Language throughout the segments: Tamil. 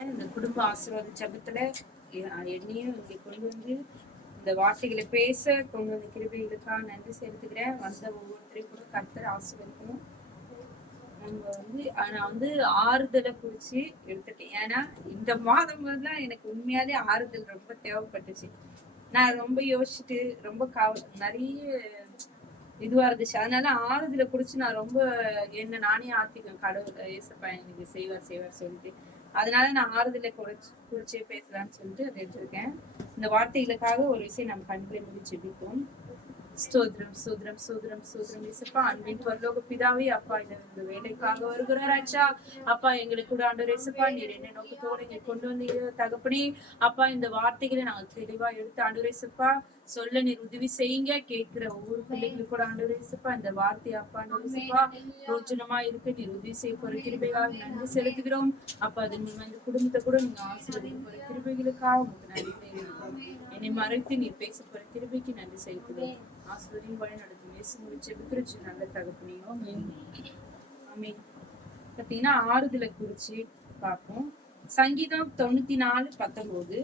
இந்த குடும்ப ஆசீர்வாத ஜெபத்துல என்னையும் இங்க கொண்டு வந்து இந்த வார்த்தைகளை பேச கொண்டு வந்து கிருபைகளுக்காக நன்றி செலுத்துகிறேன். வந்த ஒவ்வொருத்தரையும் கூட கர்த்தர் ஆசீர்வதிக்கணும். நம்ம வந்து நான் வந்து ஆறுதலை குறிச்சு எடுத்துட்டேன். ஏன்னா இந்த மாதம் தான் எனக்கு உண்மையாலே ஆறுதல் ரொம்ப தேவைப்பட்டுச்சு. நான் ரொம்ப யோசிச்சுட்டு ரொம்ப நிறைய இதுவா இருந்துச்சு. அதனால ஆறுதலை குறிச்சு நான் ரொம்ப என்ன நானே ஆத்திக்குவேன். கடவுள் ஏசப்பா எனக்கு செய்வார் செய்வார் சொல்லிட்டு. அதனால நான் ஆறுதலை குறிச்சே பேசலாம்னு சொல்லிட்டு அதை எடுத்திருக்கேன். இந்த வார்த்தைகளுக்காக ஒரு விஷயம் நம்ம கண்களை மூடி ஜெபிப்போம். ஸ்தோத்திரம் ஸ்தோத்திரம் ஸ்தோத்திரம் ஸ்தோத்திரம் இயேசப்பா. அன்பின் பரலோக பிதாவே, அப்பா இந்த வேலைக்காக வருகிறார் ஆச்சா. அப்பா எங்களுக்கு கூட ஆண்டவர் இயேசப்பா, நீர் என்ன நோக்கத்தோடு இங்க கொண்டு வந்து தகப்பனே அப்பா இந்த வார்த்தைகளை நாங்கள் தெளிவா எடுத்து ஆண்டவர் இயேசப்பா சொல்ல நீர் உதவி செய்யுங்க. கேட்கிற ஒவ்வொரு பிள்ளைகளுக்கு கூட ஆண்டவர் இயேசப்பா இந்த வார்த்தை அப்பா ஆண்டவர் இயேசப்பா பிரோஜனமா இருக்கு. நீர் உதவி செய்ய போற கிருபைக்காக நன்றி செலுத்துகிறோம். அப்பா அதன் மூலமா இந்த குடும்பத்தை கூட நீங்க ஆசீர்வதிக்க போற கிருபைகளுக்காக உங்களுக்கு நன்றி தெரிவிக்கிறோம். என்னை மறைத்து நீர் பேச போற கிருபைக்கு நன்றி செலுத்துகிறோம். ஆசிரியரையும் வழி நடத்தும் இயேசு முடிச்சு வித்துருச்சு நல்ல தகப்பனையும். ஆமென். பாத்தீங்கன்னா ஆறுதலை குறிச்சு பார்ப்போம். சங்கீதம் 94:19.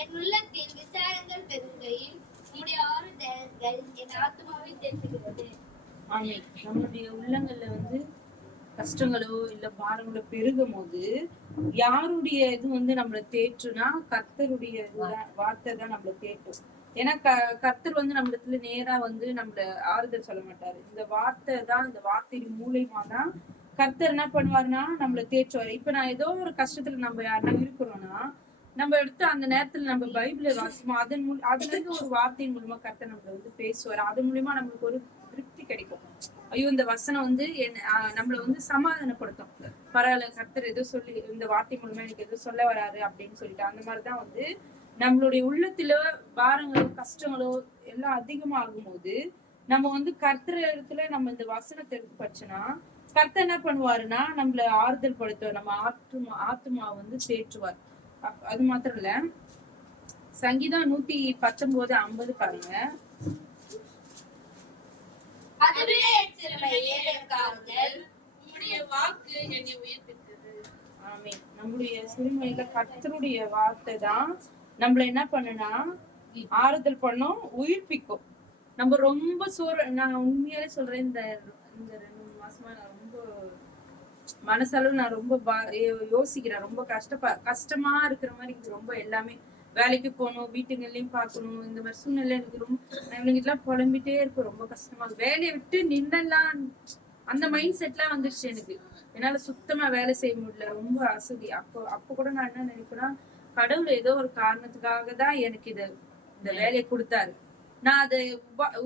என் உள்ளத்தில் விசாரங்கள் பெருகையில் உம்முடைய ஆறுதல்கள் என் ஆத்துமாவை தேற்றுகிறது. ஆமென். நம்முடைய உள்ளங்கள்ல வந்து கஷ்டங்களோ இல்ல பாரங்களோ பெருகும் போது யாருடைய இது வந்து நம்மளை தேற்றுனா கர்த்தருடைய வார்த்தை தான் நம்மளை தேற்றும். ஏன்னா கர்த்தர் வந்து நம்மளத்துல நேரா வந்து நம்மள ஆறுதல் சொல்ல மாட்டாரு. இந்த வார்த்தை தான், இந்த வார்த்தையின் மூலியமா தான் கர்த்தர் என்ன பண்ணுவாருன்னா நம்மளை தேற்றுவாரு. இப்ப நான் ஏதோ ஒரு கஷ்டத்துல நம்ம யாருன்னா இருக்கிறோம்னா நம்ம எடுத்து அந்த நேரத்துல நம்ம பைபிளை வாசிப்போம். அதுல இருந்து ஒரு வார்த்தையின் மூலமா கர்த்தர் நம்மள வந்து பேசுவாரு. அது மூலியமா நம்மளுக்கு ஒரு திருப்தி கிடைக்கும். ஐயோ இந்த வசனம் வந்து நம்மள வந்து சமாதானப்படுத்தும். பரவாயில்ல கர்த்தர் ஏதோ சொல்லி இந்த வார்த்தை மூலமா எனக்கு எதோ சொல்ல வராரு அப்படின்னு சொல்லிட்டு அந்த மாதிரிதான் வந்து நம்மளுடைய உள்ளத்துல பாரங்களோ கஷ்டங்களோ எல்லாம் அதிகமாகும் போது நம்ம வந்து கர்த்தர் இடத்துல நம்ம இந்த வசனத்தை எடுத்து படிச்சோம்னா கர்த்தர் என்ன பண்ணுவாருன்னா நம்மள ஆறுதல் படுத்துவார். நம்ம ஆத்துமா வந்து தேற்றுவார். அது மாத்திரம் இல்ல, சங்கீதம் 119:50 பாருங்க. நம்முடைய சிறுமையில கர்த்தருடைய வார்த்தை தான் நம்மள என்ன பண்ணுனா ஆறுதல் பண்ணும், உயிர்ப்பிக்கும். நம்ம ரொம்ப நான் உண்மையாலே சொல்றேன், இந்த 2 மாசமா நான் ரொம்ப மனசளவு நான் ரொம்ப யோசிக்கிறேன். ரொம்ப கஷ்டமா இருக்கிற மாதிரி இது ரொம்ப எல்லாமே வேலைக்கு போகணும், வீட்டுங்களையும் பார்க்கணும். இந்த மாதிரி சூழ்நிலை எனக்கு ரொம்ப எல்லாம் புலம்பிட்டே இருக்கும். ரொம்ப கஷ்டமா வேலையை விட்டு நின்னலாம் அந்த மைண்ட் செட்லாம் வந்துருச்சு எனக்கு. என்னால சுத்தமா வேலை செய்ய முடியல. ரொம்ப அசதி. அப்போ கூட நான் என்ன நினைப்பேன்னா கடவுள் ஏதோ ஒரு காரணத்துக்காக தான் எனக்கு இந்த வேலையை கொடுத்தாரு. நான் அதை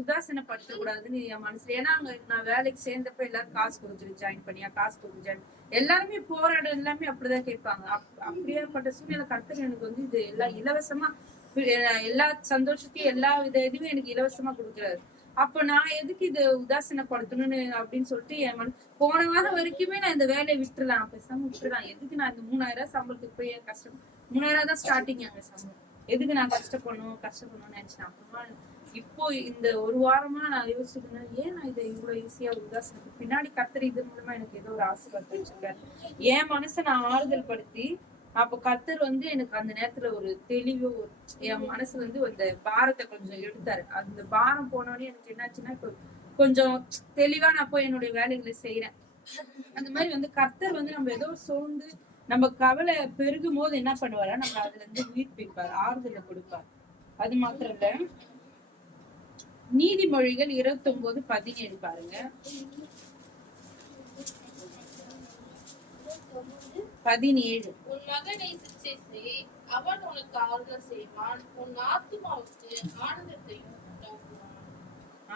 உதாசீனப்படுத்த கூடாதுன்னு என் மனசுல. ஏன்னா அங்க நான் வேலைக்கு சேர்ந்தப்ப எல்லாரும் காசு கொடுத்துட்டு ஜாயின் பண்ணியா, காசு கொடுத்து ஜாயின் எல்லாருமே போராடம் எல்லாமே அப்படிதான் கேட்பாங்க. அப்படியேப்பட்ட சூழ்நிலை கர்த்தர் எனக்கு வந்து இது எல்லாம் இலவசமா எல்லா சந்தோஷத்தையும் எல்லா வித இதுவும் எனக்கு இலவசமா கொடுக்குறாரு. அப்ப நான் எதுக்கு இதை உதாசீனப்படுத்தணும்னு அப்படின்னு சொல்லிட்டு என் போன வாரம் வரைக்குமே நான் இந்த வேலையை விட்டுறலாம், பேசாம விட்டுறலாம். எதுக்கு நான் இந்த 3000 சம்பளத்துக்கு போய் கஷ்டம், 3000 தான் ஸ்டார்டிங் அங்க சம்பளம், எதுக்கு நான் கஷ்டப்படணும்னு நினைச்சேன். அப்புறமா இப்போ இந்த ஒரு வாரமா நான் யோசிச்சுருந்தேன், ஏன் நான் இதை இவ்வளவு ஈஸியா உதாசீனம் பின்னாடி கர்த்தர் இது மூலமா எனக்கு ஏதோ ஒரு ஆசீர்வாதம் வச்சிருக்காரு. என் மனசை நான் ஆறுதல் படுத்தி அப்ப கர்த்தர் வந்து எனக்கு அந்த நேரத்துல ஒரு தெளிவு, என் மனசு வந்து அந்த பாரத்தை கொஞ்சம் எடுத்தாரு. அந்த பாரம் போனோடனே எனக்கு என்னாச்சுன்னா கொஞ்சம் தெளிவா நான் போய் என்னுடைய வேலைகளை செய்யறேன். அந்த மாதிரி வந்து கர்த்தர் வந்து நம்ம ஏதோ சோர்ந்து நம்ம கவலை பெருகும் போது என்ன பண்ணுவாரு, நம்ம அதுல இருந்து உயிர்ப்பிப்பார், ஆறுதலை கொடுப்பார். அது மாத்திரம் இல்ல, நீதிமொழிகள் 29:17 பாருங்க. 17. உன் மகனை சிச்சை செய், அவன் உனக்கு ஆறுதல் செய்வான், உன் ஆத்துமாவுக்கு ஆனந்தத்தையும் உண்டாக்குவான்.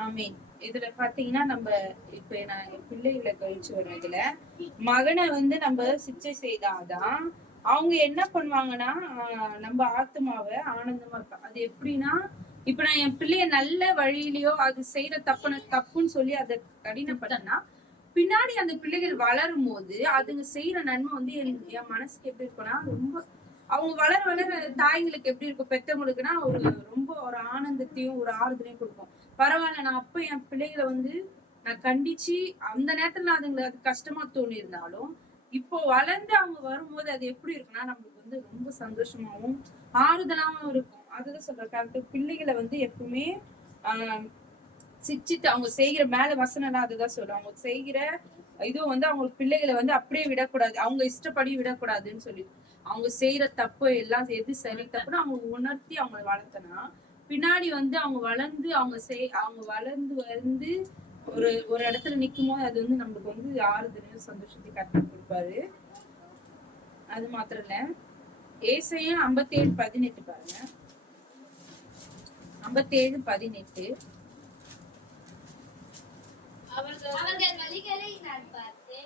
ஆமென். இதுல பாத்தீங்கன்னா நம்ம இப்ப நான் பிள்ளைகளை கழிச்சு வரோம். இதுல மகனை வந்து நம்ம சிச்சை செய்தாதான் அவங்க என்ன பண்ணுவாங்கன்னா நம்ம ஆத்மாவை ஆனந்தமா இருப்பாங்க. அது எப்படின்னா இப்ப நான் என் பிள்ளைய நல்ல வழியிலயோ அது செய்யற தப்புன்னு சொல்லி அதை கடினப்பட்டேன்னா பின்னாடி அந்த பிள்ளைகள் வளரும் போது அதுங்க செய்யற நன்மை வந்து என் மனசுக்கு எப்படி இருக்கும்னா ரொம்ப அவங்க வளர தாய்களுக்கு எப்படி இருக்கும், பெற்றவங்களுக்குன்னா ஒரு ரொம்ப ஒரு ஆனந்தத்தையும் ஒரு ஆறுதலையும் கொடுக்கும். பரவாயில்ல, நான் அப்ப என் பிள்ளைகளை வந்து நான் கண்டிச்சு அந்த நேரத்துல அதுங்களுக்கு அது கஷ்டமா தோணி இருந்தாலும் இப்போ வளர்ந்து அவங்க வரும்போது அது எப்படி இருக்குன்னா நம்மளுக்கு வந்து ரொம்ப சந்தோஷமாவும் ஆறுதலாவும் இருக்கும். அதுதான் சொல்றேன் கரெக்ட். பிள்ளைகளை வந்து எப்பவுமே ஆஹ் சிச்சித்து அவங்க செய்கிற மேல வசனம் அதுதான் சொல்லும். அவங்க செய்கிற இதுவும் வந்து அவங்க பிள்ளைகளை வந்து அப்படியே விடக்கூடாது, அவங்க இஷ்டப்படி விடக்கூடாதுன்னு சொல்லி அவங்க செய்யற தப்பு எல்லாம் எது சரி தப்புன்னு அவங்க உணர்த்தி அவங்களை வளர்த்தனா பின்னாடி வந்து அவங்க வளர்ந்து அவங்க வளர்ந்து வந்து ஒரு ஒரு இடத்துல நிக்கும் போது அது வந்து நம்மளுக்கு வந்து ஆறுதலையும் சந்தோஷத்தையும் கட்டி கொடுப்பாரு. அது மாத்திரம் இல்ல, ஏசாயா 57:18 பாருங்க. 57:18. அவர்கள் வழிகளை நான் பார்த்து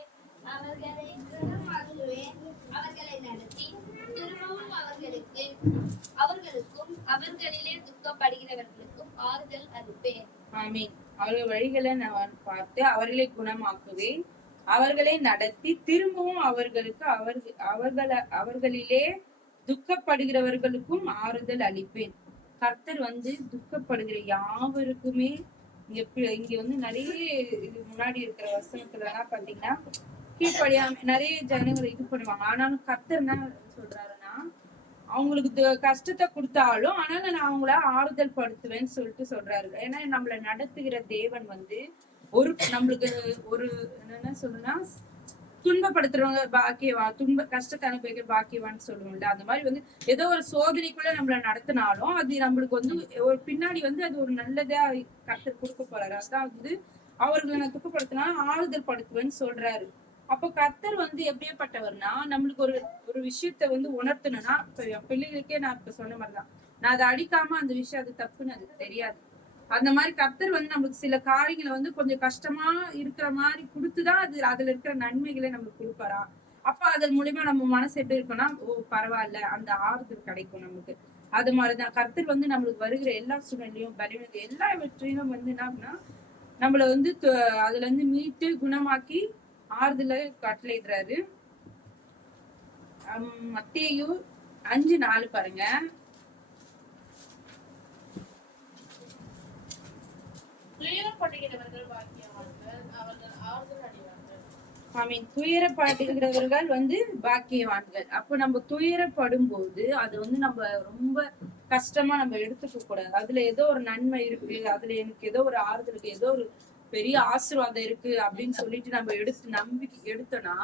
அவர்களை குணமாக்குவேன், அவர்களை நடத்தி திரும்பவும் அவர்களுக்கும் அவர்களிலே துக்கப்படுகிறவர்களுக்கும் ஆறுதல் அளிப்பேன். ஆமீன். அவர்கள் வழிகளை நான் பார்த்து அவர்களை குணமாக்குவேன், அவர்களை நடத்தி திரும்பவும் அவர்களிலே துக்கப்படுகிறவர்களுக்கும் ஆறுதல் அளிப்பேன். கர்த்தர் வந்து துக்கப்படுகிற யாவருக்குமே இங்க வந்து நிறைய இது முன்னாடி இருக்கிற வசனத்துல எல்லாம் பாத்தீங்கன்னா கீழ்ப்படியாம நிறைய ஜனங்களை இது பண்ணுவாங்க. ஆனாலும் கர்த்தர் என்ன சொல்றாருன்னா அவங்களுக்கு கஷ்டத்தை கொடுத்தாலும் ஆனாலும் நான் அவங்கள ஆறுதல் படுத்துவேன்னு சொல்லிட்டு சொல்றாரு. ஏன்னா நம்மள நடத்துகிற தேவன் வந்து நம்மளுக்கு ஒரு என்ன சொல்றேன்னா துன்பப்படுத்துறவங்க பாக்கியவான், கஷ்டத்தை அனுபவிக்கிற பாக்கியவான்னு சொல்லுவோம்ல. அந்த மாதிரி வந்து ஏதோ ஒரு சோதனைக்குள்ள நம்மள நடத்தினாலும் அது நம்மளுக்கு வந்து ஒரு பின்னாடி வந்து அது ஒரு நல்லதா கர்த்தர் கொடுக்க போறாரு. அதான் வந்து அவர்களை நான் துக்கப்படுத்தினாலும் ஆறுதல் படுத்துவேன்னு சொல்றாரு. அப்ப கர்த்தர் வந்து எப்படியேப்பட்டவர்னா நம்மளுக்கு ஒரு விஷயத்த வந்து உணர்த்தணும்னா இப்ப என் பிள்ளைகளுக்கே நான் இப்ப சொன்ன மாதிரிதான், நான் அதை அடிக்காம அந்த விஷயம் அது தப்புன்னு அதுக்கு தெரியாது. அந்த மாதிரி கர்த்தர் வந்து நமக்கு சில காரியங்களை வந்து கொஞ்சம் கஷ்டமா இருக்கிற மாதிரி கொடுத்துதான் அதுல இருக்கிற நன்மைகளை நமக்கு கொடுப்பாரா. அப்ப அதன் மூலியமா நம்ம மனசு எப்படி இருக்கும்னா ஓ பரவாயில்ல, அந்த ஆறுதல் கிடைக்கும் நமக்கு. அது மாதிரிதான் கர்த்தர் வந்து நம்மளுக்கு வருகிற எல்லா சூழ்நிலையும் பலவீனத்தை எல்லாவற்றையும் வந்து என்னன்னா நம்மள வந்து அதுல இருந்து மீட்டு குணமாக்கி ஆறுதல கட்டளையிடுறாரு. மத்தேயு 5:4 பாருங்க. துயரப்படுகிறவர்கள் பாக்கியவான்கள், அவர்கள் ஆறுதல் அடைவார்கள். ஆமீன். துயரப்படுகிறவர்கள் வந்து பாக்கியவான்கள். அப்ப நம்ம துயரப்படும் போது அது வந்து நம்ம ரொம்ப கஷ்டமா நம்ம எடுத்துக்க கூடாது. அதுல ஏதோ ஒரு நன்மை இருக்கு, அதுல எனக்கு ஏதோ ஒரு ஆறுதல் இருக்கு, ஏதோ ஒரு பெரிய ஆசீர்வாதம் இருக்கு அப்படின்னு சொல்லிட்டு நம்ம நம்பிக்கை எடுத்தோம்னா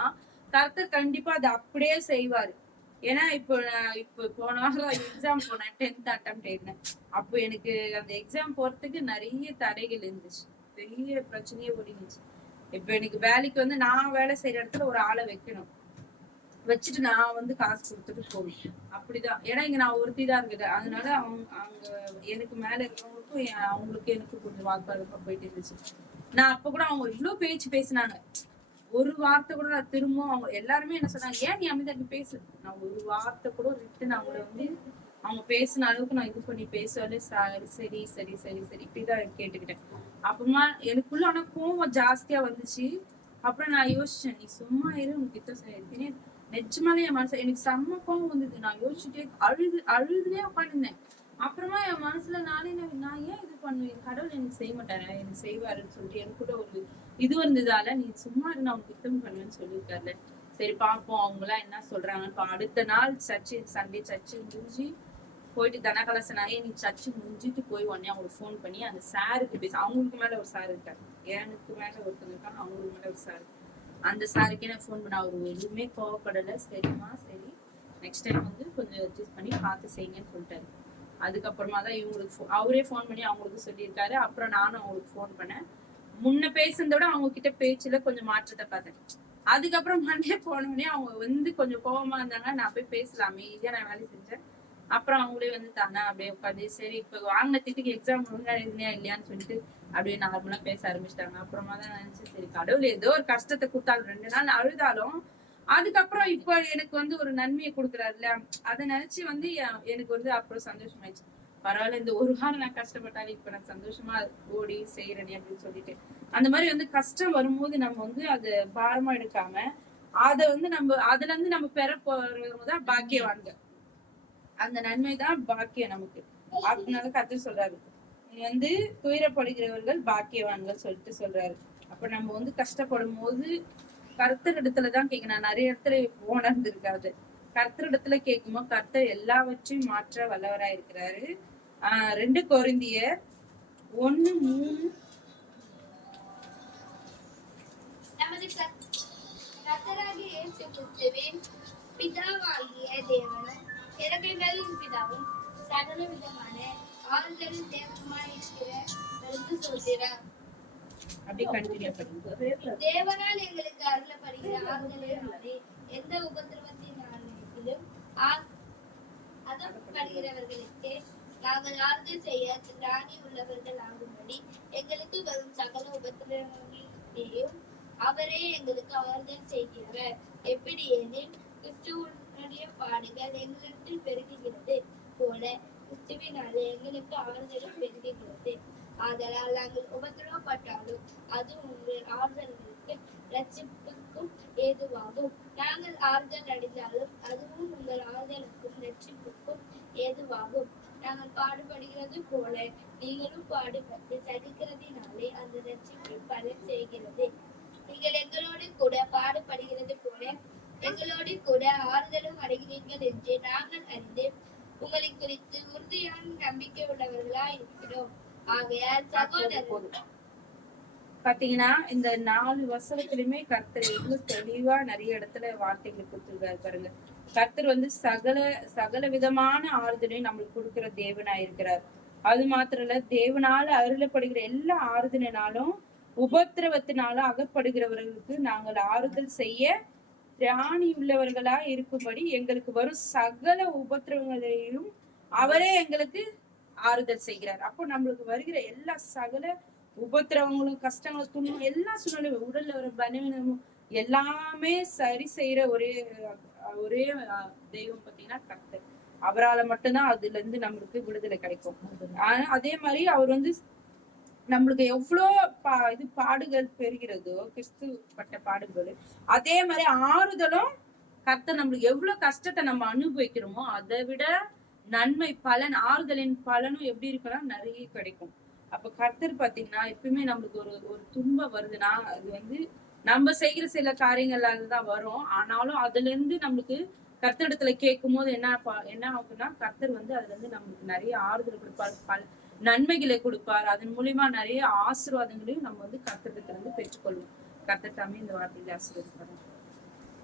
கர்த்தர் கண்டிப்பா அதை அப்படியே செய்வாரு. ஏன்னா இப்போ போன வாரம் எக்ஸாம் போனேன், 10th அட்டெம்ப்ட் எழுதினேன். அப்போ எனக்கு அந்த எக்ஸாம் போறதுக்கு நிறைய தடைகள் இருந்துச்சு, பெரிய பிரச்சனையே ஓடிடுச்சு. இப்ப எனக்கு வேலைக்கு வந்து நான் வேலை செய்யற இடத்துல ஒரு ஆளை வைக்கணும், வச்சுட்டு நான் வந்து காசு கொடுத்துட்டு போகணும். அப்படிதான். ஏன்னா இங்க நான் ஒருத்தி தான் இருக்குது. அதனால அவங்க எனக்கு மேல இருக்கிறவங்களுக்கும் அவங்களுக்கு எனக்கு கொஞ்சம் வாக்குவாதமா போயிட்டு இருந்துச்சு. நான் அப்ப கூட அவங்க இவ்வளவு பேச்சு பேசினாங்க, ஒரு வார்த்தை கூட நான் திரும்பவும் அவங்க எல்லாருமே என்ன சொன்னாங்க, ஏன் நீ அமைதியா பேசு. நான் ஒரு வார்த்தை கூட ரிட்டன் அவங்கள வந்து அவங்க பேசின அளவுக்கு நான் இது பண்ணி பேசுவாலே சரி சரி சரி சரி இப்படிதான் கேட்டுக்கிட்டேன். அப்புறமா எனக்குள்ள ஆனா கோவம் ஜாஸ்தியா வந்துச்சு. அப்புறம் நான் யோசிச்சேன், நீ சும்மா இரு, உங்ககிட்ட நிஜமாலே என் மனசு எனக்கு செம்ம கோவம் வந்தது. நான் யோசிச்சுட்டே அழுதுனே உட்காந்துருந்தேன். அப்புறமா என் மனசுல நான் ஏன் இது பண்ணுவேன், கடவுள் எனக்கு செய்ய மாட்டாரு, எனக்கு செய்வாருன்னு சொல்லிட்டு எனக்கு கூட ஒரு இது வந்ததால நீ சும்மா இரு, நான் உனக்கு யுத்தம் பண்ணுவேன்னு சொல்லியிருக்காரு. சரி பாப்போம் அவங்க எல்லாம் என்ன சொல்றாங்க. அடுத்த நாள் சண்டே சர்ச்சு முடிஞ்சு போயிட்டு தனகலசனாயே நீ சர்ச்சு முடிஞ்சிட்டு போய் உடனே அவங்களுக்கு ஃபோன் பண்ணி அந்த சாருக்கு பேச, அவங்களுக்கு மேல ஒரு சார் இருக்காரு, எனக்கு மேல ஒருத்தங்க இருக்காங்க, அவங்களுக்கு மேல ஒரு சார், அந்த சாருக்கே நான் ஃபோன் பண்ண அவர் எதுவுமே கோவப்படலை. சரிம்மா சரி, நெக்ஸ்ட் டைம் வந்து கொஞ்சம் அட்ஜஸ்ட் பண்ணி பார்த்து செய்யுங்கன்னு சொல்லிட்டாரு. அதுக்கப்புறமா தான் இவங்களுக்கு அவரே ஃபோன் பண்ணி அவங்களுக்கு சொல்லியிருக்காரு. அப்புறம் நானும் அவங்களுக்கு ஃபோன் பண்ணேன். முன்ன பேசுனத விட அவங்க கிட்ட பேச்சுல கொஞ்சம் மாற்றத்தை பார்த்தேன். அதுக்கப்புறம் மண்டே போனோடனே அவங்க வந்து கொஞ்சம் கோபமா இருந்தாங்க. நான் போய் பேசலாமே இதே நான் வேலை செஞ்சேன். அப்புறம் அவங்களே வந்து தானே அப்படியே உட்காந்து சரி இப்ப வாங்கின திட்டுக்கு எக்ஸாம் ஒழுங்கா எழுதினியா இல்லையான்னு சொல்லிட்டு அப்படியே நார்மலா பேச ஆரம்பிச்சிட்டாங்க. அப்புறமா தான் நினைச்சேன், சரி கடவுள் ஏதோ ஒரு கஷ்டத்தை கொடுத்தாலும் 2 நாள் அழுதாலும் அதுக்கப்புறம் இப்ப எனக்கு வந்து ஒரு நன்மையை கொடுக்குறாருல, அதை நினைச்சு வந்து எனக்கு வந்து அப்புறம் சந்தோஷமாயிடுச்சு. பரவாயில்ல, இந்த ஒரு வாரம் நான் கஷ்டப்பட்டாலும் இப்ப நான் சந்தோஷமா ஓடி செய்யறேனே அப்படின்னு சொல்லிட்டு அந்த மாதிரி வந்து கஷ்டம் வரும்போது நம்ம வந்து அதை பாரமா எடுக்காம அதை வந்து அதுல இருந்து நம்ம பெற போறவங்கதான் பாக்கியவான்கள். அந்த நன்மைதான் பாக்கியம் நமக்கு. அதனால கர்த்தர் சொல்றாரு, வந்து துயரப்படுகிறவர்கள் பாக்கியவான்கள் சொல்லிட்டு சொல்றாரு. அப்ப நம்ம வந்து கஷ்டப்படும் போது கர்த்தர் இடத்துலதான் கேட்கணும். நான் நிறைய இடத்துல உணர்ந்து இருக்காது. கர்த்தர் இடத்துல கேட்கும்போது கர்த்தர் எல்லாவற்றையும் மாற்ற வல்லவரா இருக்கிறாரு. 2 கொரிந்தியர் 1:3. நமது கர்த்தராகிய இயேசு கிறிஸ்துவின் பிதாவாகிய தேவனும் இறக்கைகளின் பிதாவும் சகல விதமான ஆறுதல் தேவனுமாய் இருக்கிற சொல்கிறார். அப்படி கண்டினியூ பண்ணுங்க. தேவனால் எங்களுக்கு அருளப்படுகிற ஆறுதலினாலே எந்த உபத்திரவத்தினாலும் அதப்படுகிறவர்களுக்கு நாங்கள் ஆறுதல் செய்ய திராணி உள்ளவர்கள் ஆகும்படி எங்களுக்கு வரும் சகல உபத்திரவங்களையும் அவரே எங்களுக்கு ஆறுதல் செய்கிறவர். எப்படி எனில் கிறிஸ்துவனுடைய பாடுகள் எங்களிடத்தில் பெருகுகிறது போல கிறிஸ்துவினாலே எங்களுக்கு ஆறுதலும் பெருகுகிறது. ஆதலால் நாங்கள் உபத்திரவப்பட்டாலும் அது உங்கள் ஆறுதல்களுக்கு ரட்சிப்புக்கும் ஏதுவாகும். நாங்கள் ஆறுதல் அடைந்தாலும் அதுவும் உங்கள் ஆறுதலுக்கும் ரட்சிப்புக்கும் ஏதுவாகும். நாங்கள் பாடுபடுகிறது போல நீங்களும் பாடுபட்டு சகிக்கிறதினாலே அந்த ரட்சிப்பு பலன் செய்கிறது. நீங்கள் எங்களோடு கூட பாடுபடுகிறது போல எங்களோடு கூட ஆறுதலும் அடைகிறீர்கள் என்று நாங்கள் அறிந்து உங்களை குறித்து உறுதியான நம்பிக்கை உள்ளவர்களாய் இருக்கிறோம். ஆகையால் சகோதரர் பாத்தீங்கன்னா இந்த 4 வசனத்திலுமே கர்த்தர் எவ்வளவு தெளிவா நிறைய இடத்துல வார்த்தைகளை கொடுத்திருக்காரு பாருங்க. கர்த்தர் வந்து சகல விதமான ஆறுதலையும் நம்மளுக்கு கொடுக்கிற தேவனா இருக்கிறார். அது மாத்திரம் இல்ல, தேவனால அருளப்படுகிற எல்லா ஆறுதலினாலும் உபத்திரவத்தினாலும் அகப்படுகிறவர்களுக்கு நாங்கள் ஆறுதல் செய்ய திராணி உள்ளவர்களா இருக்கும்படி எங்களுக்கு வரும் சகல உபத்திரவங்களையும் அவரே எங்களுக்கு ஆறுதல் செய்கிறார். அப்போ நம்மளுக்கு வருகிற எல்லா சகல உபத்திரவங்களும் கஷ்டங்களும் துன்பம் எல்லா சூழ்நிலையும் உடல்ல வர பலவீனமும் எல்லாமே சரி செய்யற ஒரே தெய்வம் பாத்தீங்கன்னா கர்த்தர். அவரால மட்டும்தான் அதுல இருந்து நம்மளுக்கு விடுதலை கிடைக்கும். ஆனா அதே மாதிரி அவர் வந்து நம்மளுக்கு எவ்வளவு பாடுகள் பெறுகிறதோ கிறிஸ்து பட்ட பாடுகள், அதே மாதிரி ஆறுதலும் கர்த்தர் நம்மளுக்கு எவ்வளவு கஷ்டத்தை நம்ம அனுபவிக்கிறோமோ அதை விட நன்மை பலன் ஆறுதலின் பலனும் எப்படி இருக்குன்னா நிறைய கிடைக்கும். அப்ப கர்த்தர் பாத்தீங்கன்னா எப்பயுமே நம்மளுக்கு ஒரு துன்பம் வருதுன்னா அது வந்து நம்ம செய்கிற சில காரியங்களாலதான் வரும். ஆனாலும் அதுல இருந்து நம்மளுக்கு கர்த்தரிடத்துல கேட்கும் போது என்ன ஆகுதுன்னா கர்த்தர் வந்து அதுல இருந்து நம்மளுக்கு நிறைய ஆறுதல் கொடுப்பார், நன்மைகளை கொடுப்பார். அதன் மூலியமா நிறைய ஆசீர்வாதங்களையும் நம்ம வந்து கர்த்தரிடத்துல இருந்து பெற்றுக்கொள்வோம். கர்த்தர் தாமே இந்த வார்த்தைகளை ஆசீர்வதிப்பார்.